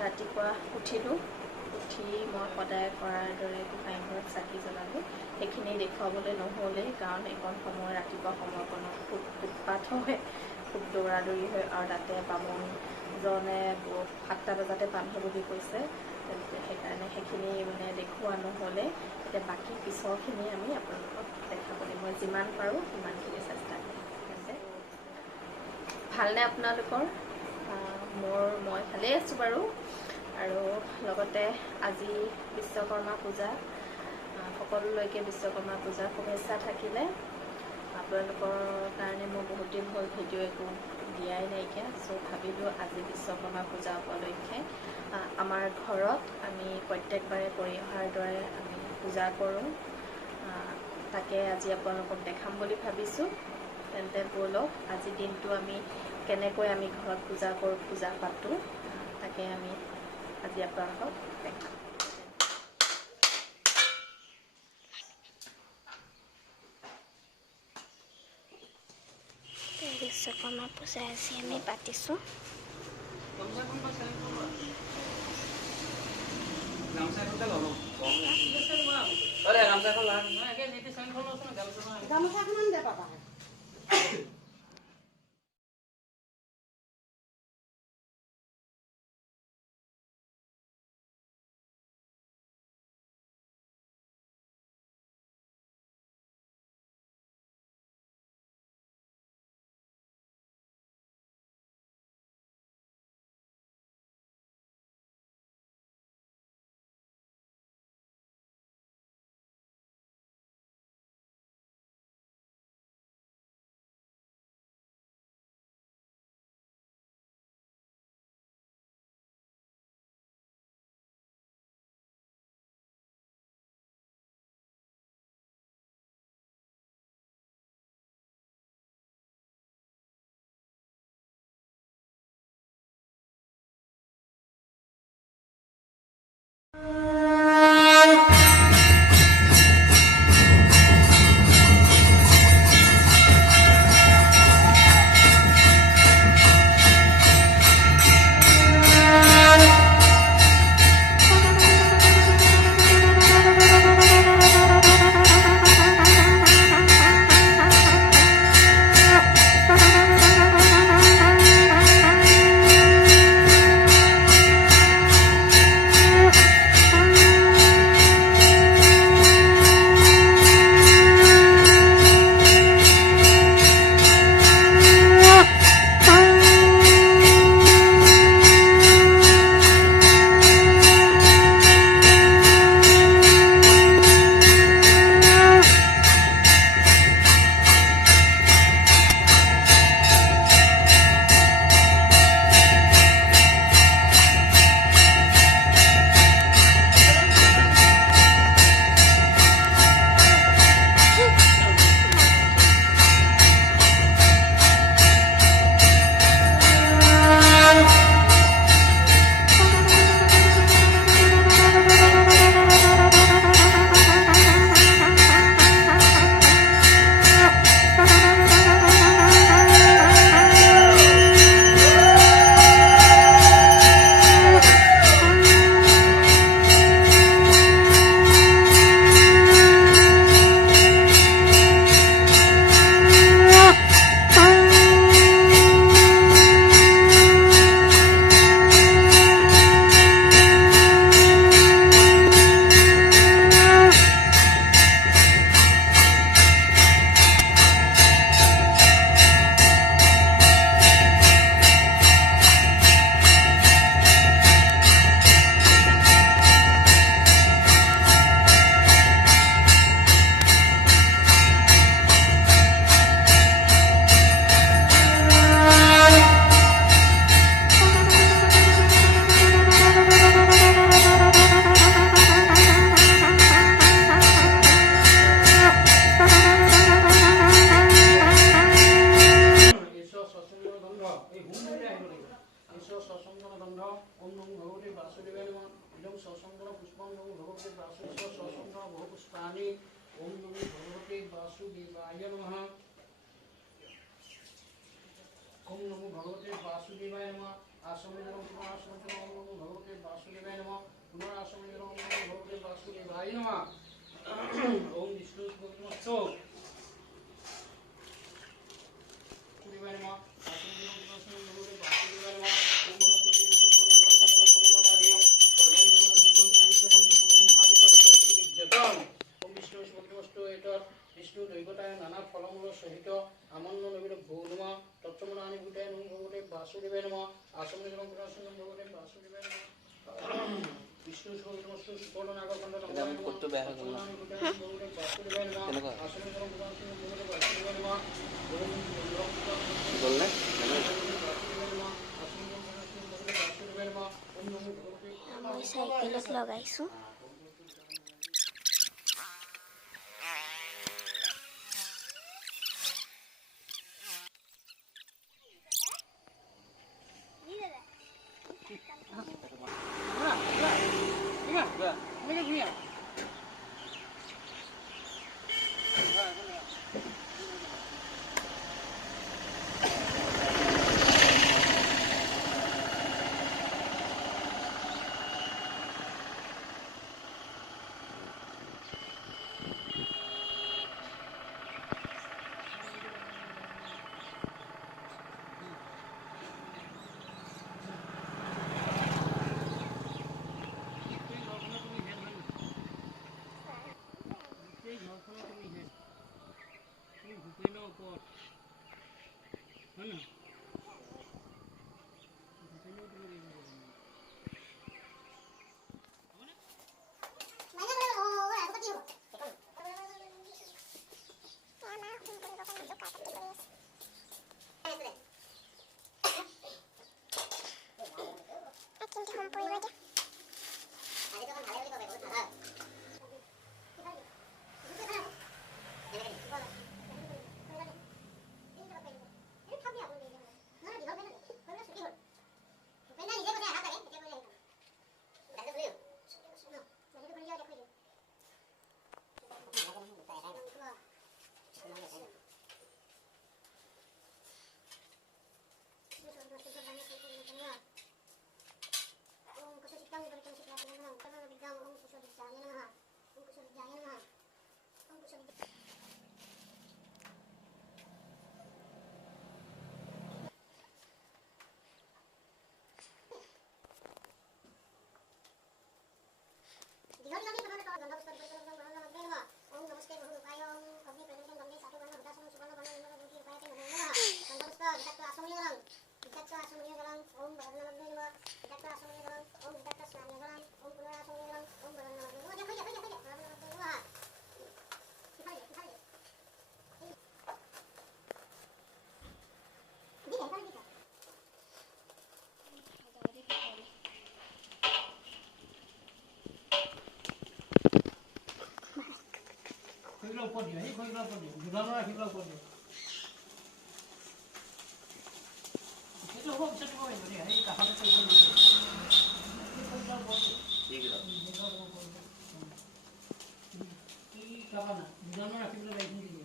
ৰাতিপুৱা উঠিলোঁ, উঠি মই সদায় কৰাৰ দৰে গোসাঁইঘৰত চাকি জ্বলালোঁ। সেইখিনি দেখুৱাবলৈ নহ'লেই, কাৰণ এইকণ সময় ৰাতিপুৱা সময়কণত খুব উৎপাত হয়, খুব দৌৰা দৌৰি হয়, আৰু তাতে বামুণজনে 7টা বজাতে পামহি বুলি কৈছে। সেইকাৰণে সেইখিনি মানে দেখুওৱা নহ'লে। এতিয়া বাকী পিছৰখিনি আমি আপোনালোকক দেখাবলৈ মই যিমান পাৰোঁ সিমানখিনি চেষ্টা কৰিম। ভালনে আপোনালোকৰ? মই ভালেই আছোঁ বাৰু। আৰু লগতে আজি বিশ্বকৰ্মা পূজা, সকলোলৈকে বিশ্বকৰ্মা পূজাৰ শুভেচ্ছা থাকিলে। আপোনালোকৰ কাৰণে মই বহুত দিন হ'ল ভিডিঅ' একো দিয়াই নাইকিয়া, ভাবিলোঁ আজি বিশ্বকৰ্মা পূজা উপলক্ষে আমাৰ ঘৰত আমি প্ৰত্যেকবাৰে কৰি অহাৰ দৰে আমি পূজা কৰোঁ, তাকে আজি আপোনালোকক দেখাম বুলি ভাবিছোঁ। তেন্তে ব'লক আজিৰ দিনটো আমি কেনেকৈ আমি ঘৰত পূজা কৰোঁ, পূজা পাতোঁ, তাকে আমি আজি আপোনালোকক দেখাম। বিশ্বকৰ্মা পূজা আজি আমি পাতিছোঁ। ओम नमो भगवते वासुदेवाय नमः आसमनिधरं पुनरासमनिधरं ओम नमो भगवते वासुदेवाय नमः पुनरासमनिधरं ओम नमो भगवते वासुदेवाय नमः ओम विष्णु नमस्तु वासुदेवाय नमः आसमनिधरं पुनरासमनिधरं भगवते वासुदेवाय नमः ओम वनस्पति ओम विष्णु नमस्तु एतत् विष्णु दैवताय नाना फलमूल सहित आमन्न नबीर भौनम तत्वमनानि भूताय नमो भगवते वासुदेवाय नमः आसमनिधरं पुनरासमनिधरं भगवते वासुदेवाय नमः विष्णु नमस्तु सुपर्ण नागकण्ड नमः तत्वमनानि भूताय नमो भगवते वासुदेवाय नमः आसमनिधरं पुनरासमनिधरं भगवते वासुदेवाय नमः ओम बोलने মই সাইকেলত লগাইছোঁ ऊपर दिया ही खोइला ऊपर दिया गुलाम राखिला ऊपर दिया ये तो हो चट हो बड़ी है ये कहां से चल रही है खोइला ऊपर ठीक है ये कहां ना गुलाम राखिला बैठने के लिए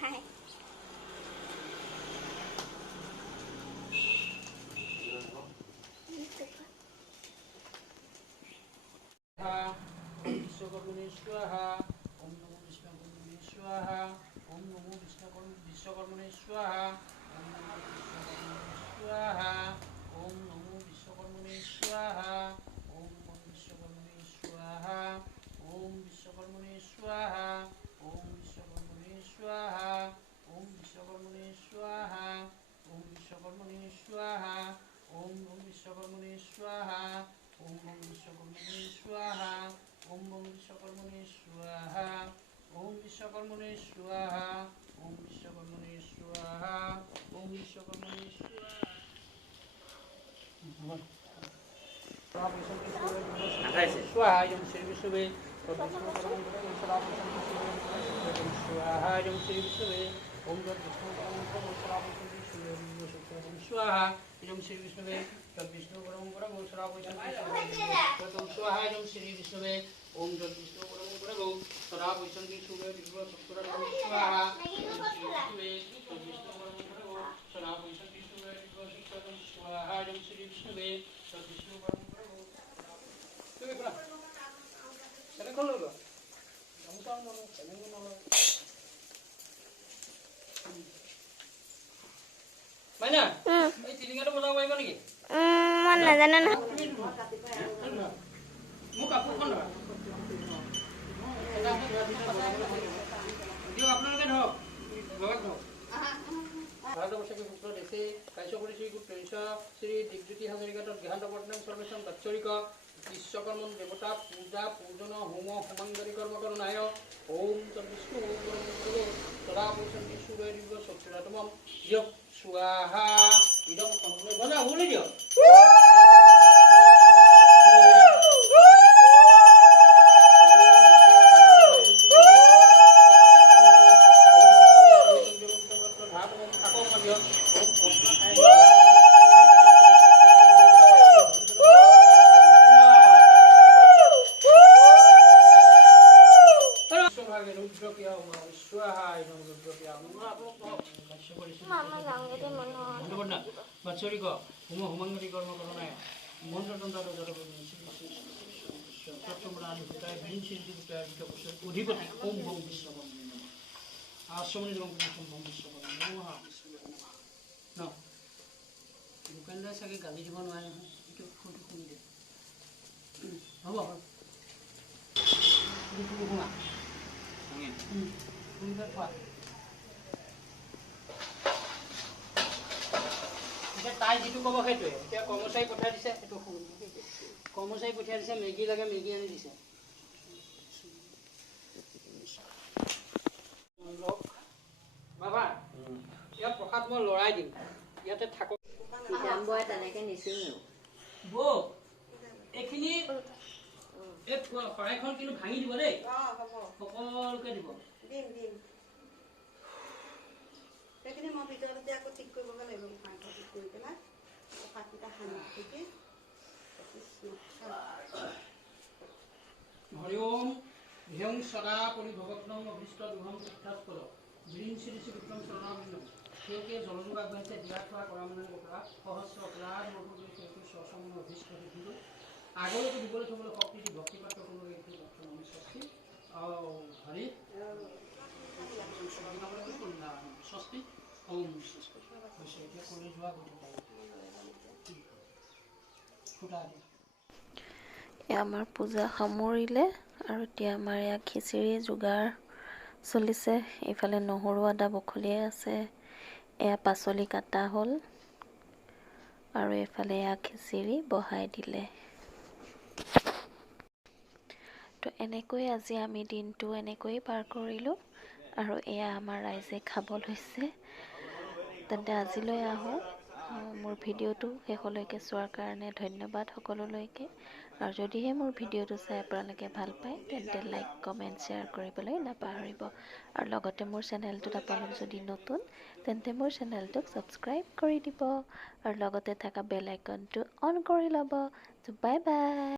हाय विश्वकर्मणे स्वाहा ओम नमो विश्वकर्मणे स्वाहा ओम नमो विश्वकर्मणे स्वाहा ओम नमो विश्वकर्मणे स्वाहा ओम नमो विश्वकर्मणे स्वाहा ओम विश्वकर्मणे स्वाहा ओम विश्वकर्मणे स्वाहा ओम विश्वकर्मणे स्वाहा ओम विश्वकर्मणे स्वाहा ओम विश्वकर्मणे स्वाहा ओम विश्वकर्मणे स्वाहा ओम विश्वकर्मणे स्वाहा ओम विश्वकर्मणे स्वाहा ओम विश्वकर्मणे स्वाहा ओम विश्वकर्मणे स्वाहा यम श्री विष्णुवे स्वाहा यम श्री विष्णुवे ओम स्वाहा यम श्री विष्णुवे तद विष्णु परम परम स्वाहा यम श्री विष्णुवे ओम तद विष्णु परम परम सदा वैष्णवी सुवे विश्व सत्तर स्वाहा यम श्री विष्णुवे तद विष्णु परम परम सदा पुरुषं विष्णुवे शिक्षकं स्वाहायं श्री विष्णुवे सद्विष्णु परम प्रभु তুমি কোনা সেনেকৈ লৈ লোৱা গামোচা নলওঁ চেলেঙো নলওঁ মাইনা এই টিলিঙাটো বজাব পাৰিব নেকি মই নাজানো নহয় মোক কাপোৰখন ধৰা দিয়ক আপোনালোকে ধৰক লগত ধৰক ভাৰতবৰ্ষকে পুত্ৰ দেশে কাৰ্য কৰিছে শ্ৰী দিগজ্যোতি হাজৰিকাত দেহান্ত বৰ্তমান সৰ্বেশম বাৎসৰিক বিশ্বকৰ্মণ দেৱতা পূজা পূজন হোম হোমাংগৰী কৰ্মকৰণায় ওম তদ্বিষ্ণু সদা পুৰুষং বিষ্ণুৰে দিব্য চক্ষুৰাতমম দিয়ক স্বাহা ইদম সম্পূৰ্ণ ভজা শুনি দিয়ক বাৎসৰিক হোম হোমাংগী কৰ্মকৰণায় মন্ত্ৰতন্ত্ৰ অধিপতি ওম ভং বিশ্বকৰ্ম আশ্ৰমণি ভং বিশ্বকৰ্ম ন দোকানদাৰ চাগে গালি দিব নোৱাৰে নহয় এইটো ফোনটো শুনি দে হ'ব শুনা শুনিবা খোৱা তাই যিটো ক'ব সেইটোৱে এতিয়া কৰ্মচাৰী পঠাই দিছে সেইটো কৰ্মচাৰী পঠিয়াই দিছে মেগী লাগে মেগী আনি দিছে বাবা ইয়াত প্ৰসাদ মই লৰাই দিম ইয়াতে থাকক তেনেকে নিচিঙো বৌ এইখিনি এই শৰাইখন কিন্তু ভাঙি দিব দেই সকলোকে দিব সেইখিনি মই ভিতৰতে আকৌ ঠিক কৰিবগৈ লাগিব মাংস ঠিক কৰি পেলাই পাতকেইটা সানি ঠিকে হৰি ওম হ্যং সদা পৰিভগত্নম অভীষ্ট দুহং চিত্তাস্পদ বীৰিং শ্ৰী শ্ৰী বিক্ৰম শৰণাবিন্দম সেইকে জলযোগ আগবাঢ়িছে বিৰাট হোৱা কৰা মানে অপৰাধ সহস্ৰ অপৰাধ মৰ্ম কৰি সেইটো স্বসম্ম অভীষ্ট কিন্তু আগলৈকে দিবলৈ থবলৈ শক্তি দি ভক্তিপাত্ৰ কোনো এইটো ষষ্ঠী হৰি ষষ্ঠী ওম হৈছে এতিয়া কৰি যোৱা ফুটা আমাৰ পূজা সামৰিলে আৰু এতিয়া আমাৰ ইয়াত খিচিৰি যোগাৰ চলিছে এইফালে নহৰু আদা বখলিয়াই আছে এয়া পাচলি কাটা হ'ল আৰু এইফালে এয়া খিচিৰি বহাই দিলে তো এনেকৈ আজি আমি দিনটো এনেকৈ পাৰ কৰিলোঁ আৰু এয়া আমাৰ ৰাইজে খাব লৈছে তেন্তে আজিলৈ আহোঁ মোৰ ভিডিঅ'টো শেষলৈকে চোৱাৰ কাৰণে ধন্যবাদ সকলোলৈকে আৰু যদিহে মোৰ ভিডিঅ'টো চাই আপোনালোকে ভাল পায় তেন্তে লাইক কমেণ্ট শ্বেয়াৰ কৰিবলৈ নাপাহৰিব আৰু লগতে মোৰ চেনেলটোত আপোনালোক যদি নতুন তেন্তে মোৰ চেনেলটোক ছাবস্ক্ৰাইব কৰি দিব আৰু লগতে থকা বেল আইকনটো অন কৰি ল'ব। Bye bye.